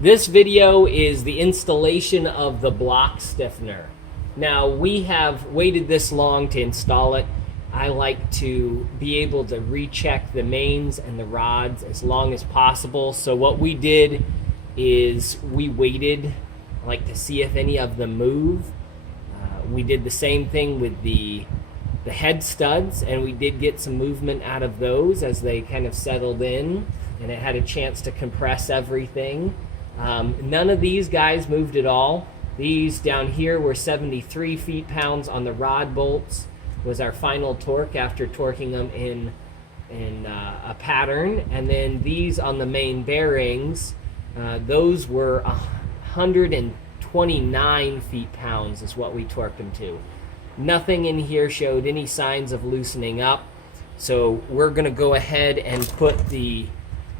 This video is the installation of the block stiffener. Now, we have waited this long to install it. I like to be able to recheck the mains and the rods as long as possible. So what we did is we waited like to see if any of them move. We did the same thing with the head studs, and we did get some movement out of those as they kind of settled in and it had a chance to compress everything. None of these guys moved at all. These down here were 73 feet-pounds on the rod bolts, was our final torque after torquing them in a pattern. And then these on the main bearings, those were 129 feet-pounds is what we torqued them to. Nothing in here showed any signs of loosening up. So we're gonna go ahead and put the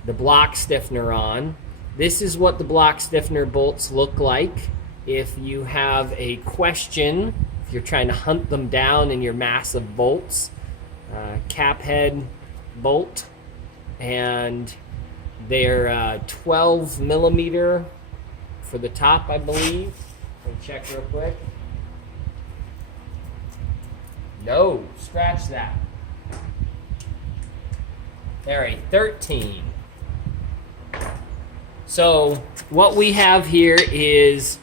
block stiffener on. This is what the block stiffener bolts look like. If you have a question, if you're trying to hunt them down in your massive bolts, cap head bolt, and they're 12 millimeter for the top, I believe. Let me check real quick. No, scratch that. They're a 13. So what we have here is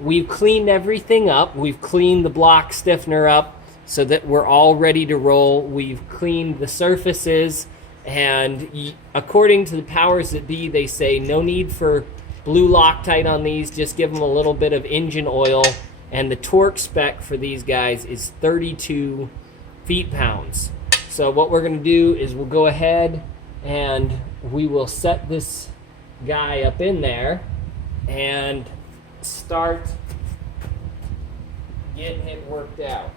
we've cleaned everything up. We've cleaned the block stiffener up so that we're all ready to roll. We've cleaned the surfaces, and according to the powers that be, they say no need for blue Loctite on these. Just give them a little bit of engine oil, and the torque spec for these guys is 32 feet-pounds. So what we're going to do is we'll go ahead and we will set this guy up in there and start getting it worked out.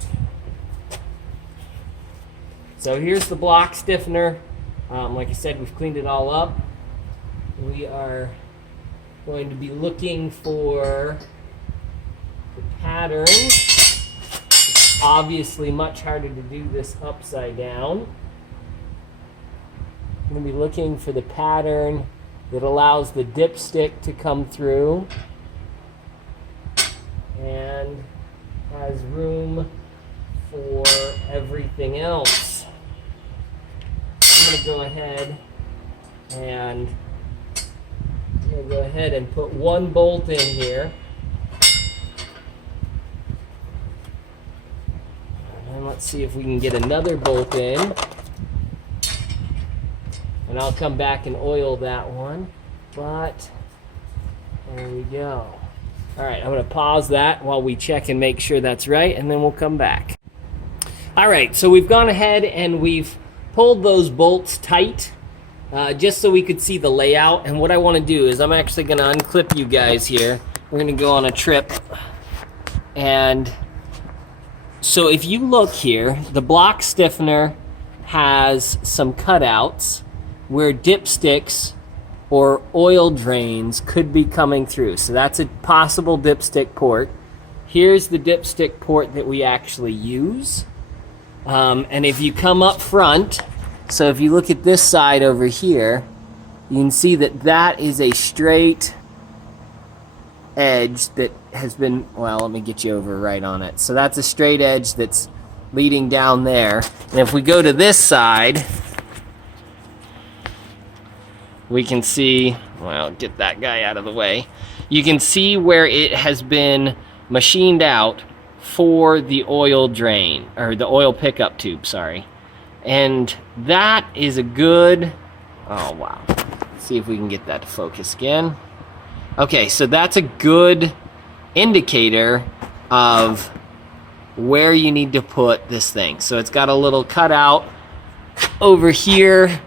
So here's the block stiffener. Like I said, we've cleaned it all up. We are going to be looking for the pattern. It's obviously much harder to do this upside down. I'm going to be looking for the pattern that allows the dipstick to come through and has room for everything else. I'm going to go ahead and put one bolt in here. And let's see if we can get another bolt in. And I'll come back and oil that one, but there we go. All right, I'm gonna pause that while we check and make sure that's right, and then we'll come back. All right, so we've gone ahead and we've pulled those bolts tight, just so we could see the layout. And what I wanna do is I'm actually gonna unclip you guys here. We're gonna go on a trip. And so if you look here, the block stiffener has some cutouts where dipsticks or oil drains could be coming through. So that's a possible dipstick port. Here's the dipstick port that we actually use. And if you come up front, so if you look at this side over here, you can see that that is a straight edge that has been, well, let me get you over right on it. So that's a straight edge that's leading down there. And if we go to this side, we can see, well, get that guy out of the way. You can see where it has been machined out for the oil drain, or the oil pickup tube, sorry. And that is a good, oh wow. Let's see if we can get that to focus again. Okay, so that's a good indicator of where you need to put this thing. So it's got a little cutout over here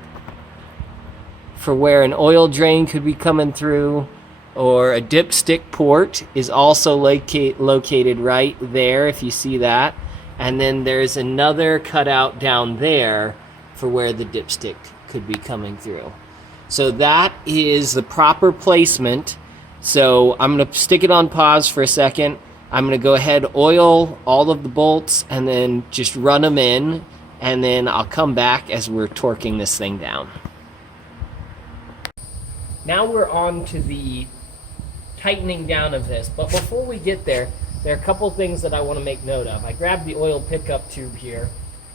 for where an oil drain could be coming through, or a dipstick port is also located right there, if you see that. And then there's another cutout down there for where the dipstick could be coming through. So that is the proper placement. So I'm going to stick it on pause for a second. I'm going to go ahead, oil all of the bolts, and then just run them in, and then I'll come back as we're torquing this thing down. Now we're on to the tightening down of this. But before we get there, there are a couple things that I want to make note of. I grabbed the oil pickup tube here.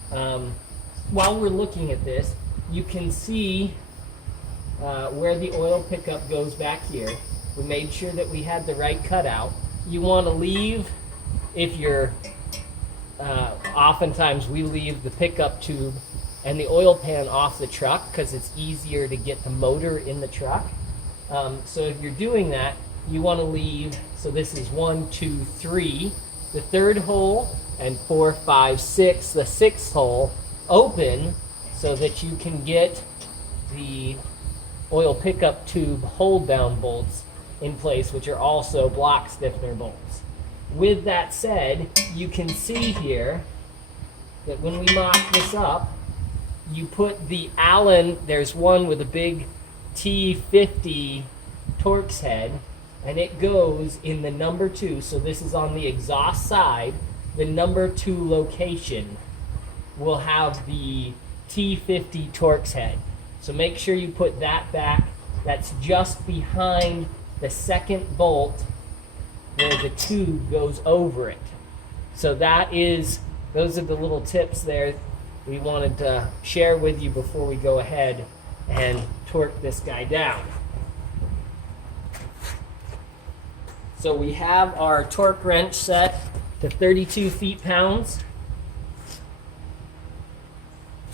While we're looking at this, you can see where the oil pickup goes back here. We made sure that we had the right cutout. You want to leave, if you're, oftentimes we leave the pickup tube and the oil pan off the truck because it's easier to get the motor in the truck. So if you're doing that, you want to leave, so this is 1, 2, 3, the third hole, and 4, 5, 6, the sixth hole open so that you can get the oil pickup tube hold down bolts in place, which are also block stiffener bolts. With that said, you can see here that when we mock this up, you put the Allen, there's one with a big T50 Torx head, and it goes in the number 2, so this is on the exhaust side. The number 2 location will have the T50 Torx head. So make sure you put that back. That's just behind the second bolt where the tube goes over it. So those are the little tips there we wanted to share with you before we go ahead and torque this guy down. So we have our torque wrench set to 32 feet-pounds.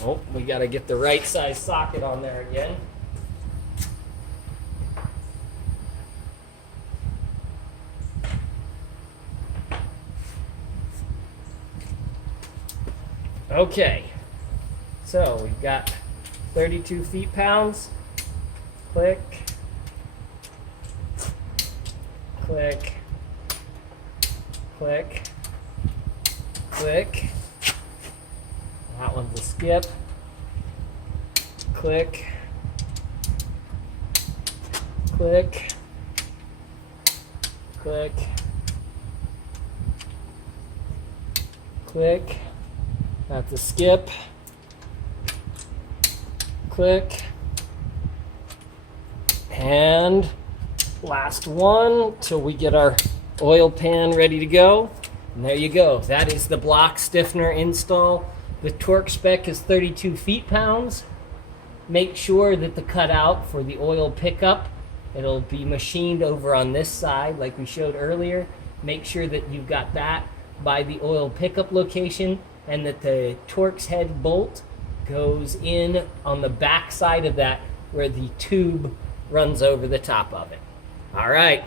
Oh, we got to get the right size socket on there again. Okay, so we've got 32 feet-pounds. Click. Click, click, click. That one's a skip. Click, click, click, click. That's a skip. Click. And last one till we get our oil pan ready to go. And there you go. That is the block stiffener install. The torque spec is 32 feet-pounds. Make sure that the cutout for the oil pickup, it'll be machined over on this side like we showed earlier. Make sure that you've got that by the oil pickup location and that the Torx head bolt goes in on the back side of that where the tube runs over the top of it. All right.